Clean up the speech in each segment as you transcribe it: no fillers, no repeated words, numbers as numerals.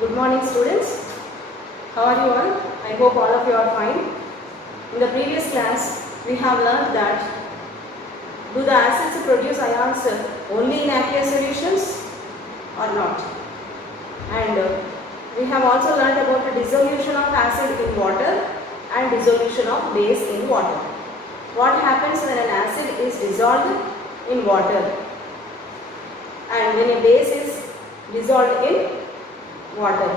Good morning students. How are you all? I hope all of you are fine. In the previous class, we have learned that do the acids produce ions only in aqueous solutions or not? And we have also learned about the dissolution of acid in water and dissolution of base in water. What happens when an acid is dissolved in water and when a base is dissolved in water?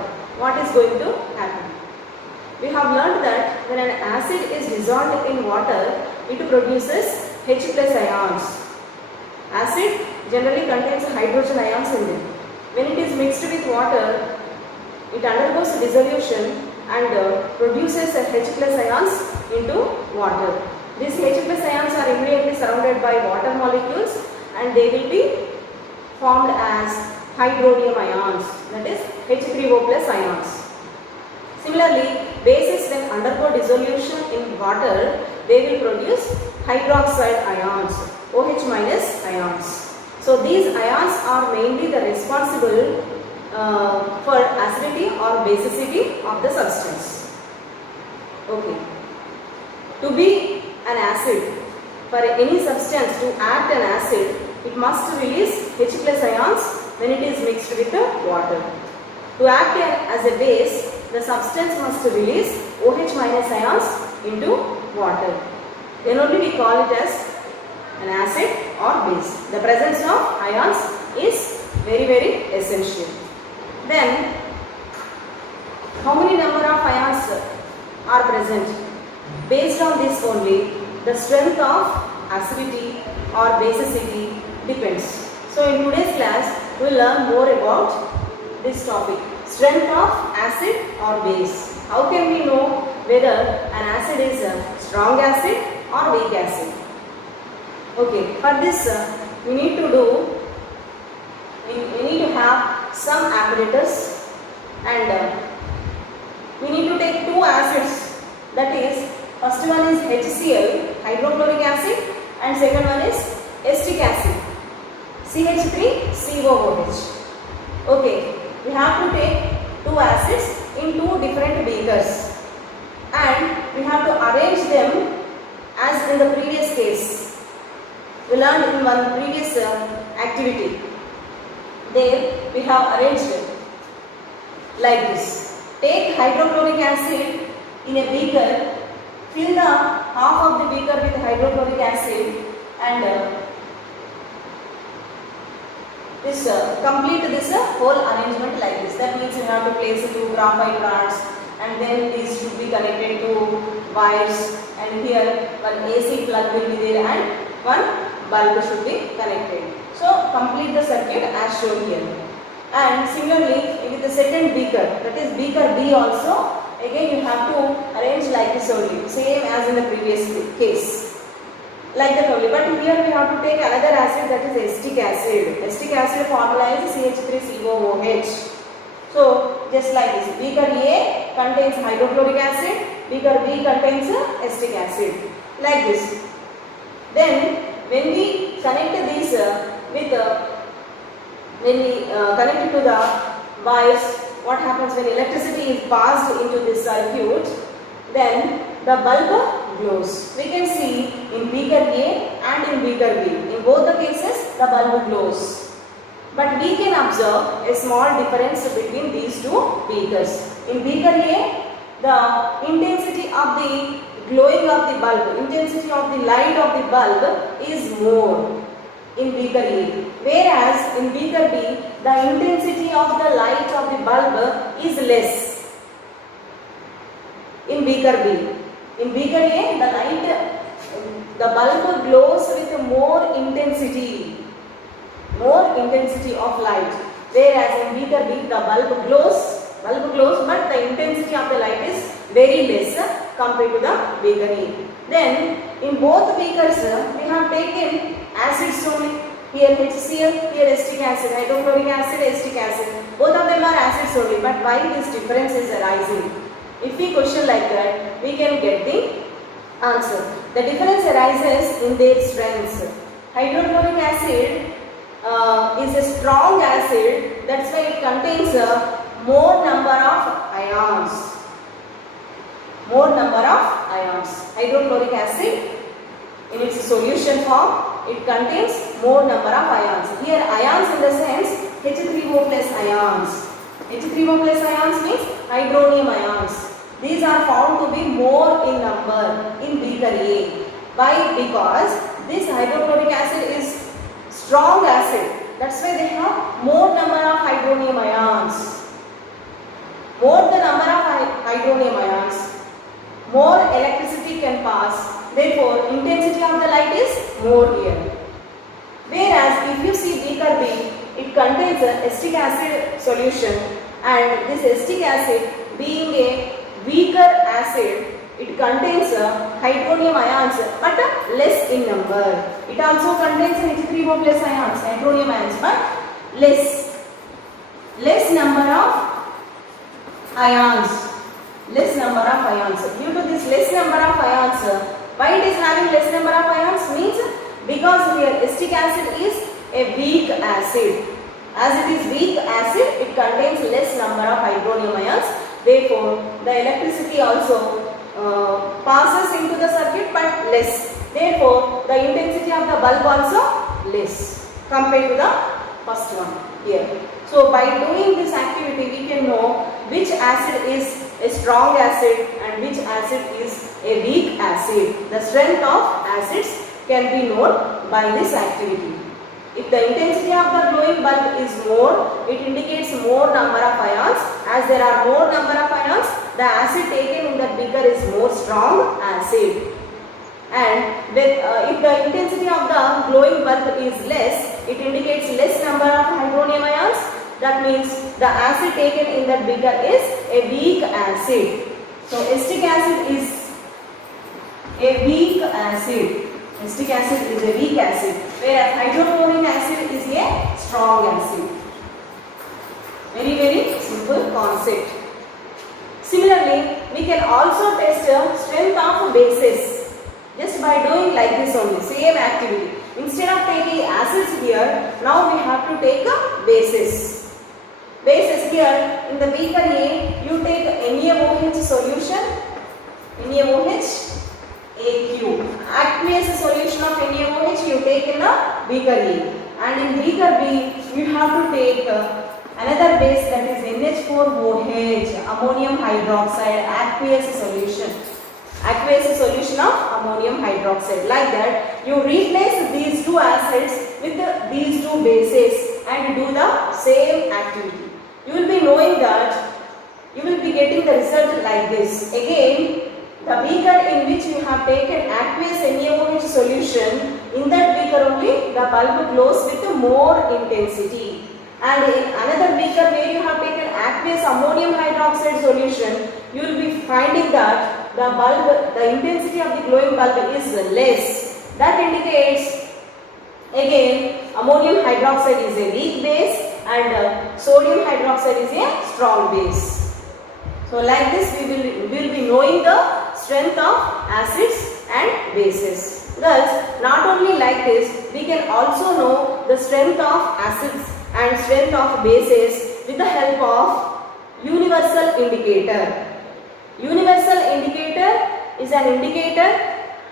What is going to happen? We have learned that when an acid is dissolved in water, it produces H plus ions. Acid generally contains hydrogen ions in it. When it is mixed with water, it undergoes dissolution and produces H plus ions into water. These H plus ions are immediately surrounded by water molecules and they will be formed as hydronium ions, that is H3O plus ions. Similarly, bases when undergo dissolution in water, they will produce hydroxide ions, OH minus ions. So these ions are mainly the responsible for acidity or basicity of the substance. Okay. To be an acid, for any substance to act an acid, it must release H plus ions when it is mixed with the water. To act as a base, the substance must release OH minus ions into water. Then only we call it as an acid or base. The presence of ions is very essential. Then, how many number of ions are present? Based on this only, the strength of acidity or basicity depends. So in today's class, we will learn more about this topic, strength of acid or base. How can we know whether an acid is a strong acid or weak acid? Okay, for this we need to have some apparatus and we need to take two acids, that is first one is HCl, hydrochloric acid, and second one is acetic acid, CH3COOH. Okay, we have to take two acids in two different beakers and we have to arrange them as in the previous case. We learned in one previous activity. There we have arranged like this. Take hydrochloric acid in a beaker, fill the half of the beaker with hydrochloric acid and complete this whole arrangement like this. That means you have to place two graphite rods and then these should be connected to wires, and here one AC plug will be there and one bulb should be connected. So complete the circuit as shown here. And similarly with the second beaker, that is beaker B also, again you have to arrange like this only, same as in the previous case. Like that only, but here we have to take another acid, that is acetic acid. Acetic acid formula is CH3COOH. So just like this, beaker A contains hydrochloric acid, beaker B contains acetic acid, like this. Then when we connect these connect it to the wires, what happens when electricity is passed into this circuit, then the bulb glows. We can see in beaker A and in beaker B. In both the cases, the bulb glows. But we can observe a small difference between these two beakers. In beaker A, the intensity of the glowing of the bulb, intensity of the light of the bulb is more in beaker A. Whereas in beaker B, the intensity of the light of the bulb is less in beaker B. In beaker A, the bulb glows with more intensity of light. Whereas in beaker B, the bulb glows, but the intensity of the light is very less compared to the beaker A. Then in both beakers, we have taken acids only. Here HCl, here acetic acid, hydrochloric acid, acetic acid. Both of them are acids only, but why this difference is arising? If we question like that, we can get the answer. The difference arises in their strengths. Hydrochloric acid is a strong acid, that's why it contains more number of ions. More number of ions. Hydrochloric acid in its solution form, it contains more number of ions. Here ions in the sense H3O plus ions. H3O plus ions means hydronium ions. These are found to be more in number in beaker A. Why? Because this hydrochloric acid is strong acid. That's why they have more number of hydronium ions. More the number of hydronium ions, more electricity can pass. Therefore, intensity of the light is more here. Whereas, if you see beaker B, it contains a acetic acid solution, and this acetic acid being a weaker acid, it contains hydronium ions but less in number. It also contains H3O plus ions, hydronium ions, but less number of ions. Less number of ions. Due to this less number of ions, why it is having less number of ions means because here acetic acid is a weak acid. As it is weak acid, it contains less number of hydronium ions. Therefore, the electricity also passes into the circuit but less. Therefore, the intensity of the bulb also less compared to the first one here. So, by doing this activity, we can know which acid is a strong acid and which acid is a weak acid. The strength of acids can be known by this activity. If the intensity of the glowing bulb is more, it indicates more number of ions. As there are more number of ions, the acid taken in that beaker is more strong acid. And if the intensity of the glowing bulb is less, it indicates less number of hydronium ions. That means the acid taken in that beaker is a weak acid. So acetic acid is a weak acid. Acetic acid is a weak acid, whereas hydrochloric acid is a strong acid. Very, very simple concept. Similarly, we can also test strength of bases just by doing like this only, same activity. Instead of taking acids here, now we have to take bases. Bases here in the beaker A, you take NaOH solution, NaOH AQ. Aqueous solution of NaOH you take in a beaker A, and in beaker B you have to take another base, that is NH4OH, ammonium hydroxide, aqueous solution. Aqueous solution of ammonium hydroxide. Like that, you replace these two acids with these two bases and do the same activity. You will be knowing that you will be getting the result like this. Again, the beaker in which you have taken aqueous NaOH solution, in that beaker only the bulb glows with more intensity. And in another beaker where you have taken aqueous ammonium hydroxide solution, you will be finding that the intensity of the glowing bulb is less. That indicates again ammonium hydroxide is a weak base and sodium hydroxide is a strong base. So like this we will be knowing the strength of acids and bases. Thus, not only like this, we can also know the strength of acids and strength of bases with the help of universal indicator. Universal indicator is an indicator,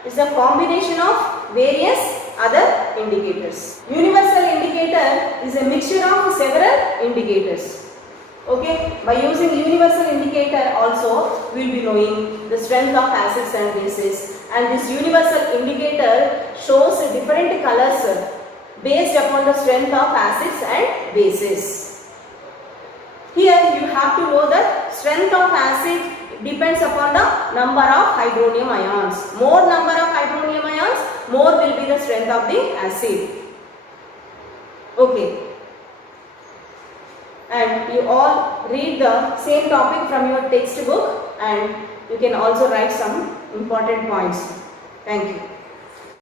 is a combination of various other indicators. Universal indicator is a mixture of several indicators. Okay, by using universal indicator also we will be knowing the strength of acids and bases, and this universal indicator shows different colors based upon the strength of acids and bases. Here you have to know that strength of acid depends upon the number of hydronium ions. More number of hydronium ions, more will be the strength of the acid. Okay. And you all read the same topic from your textbook, and you can also write some important points. Thank you.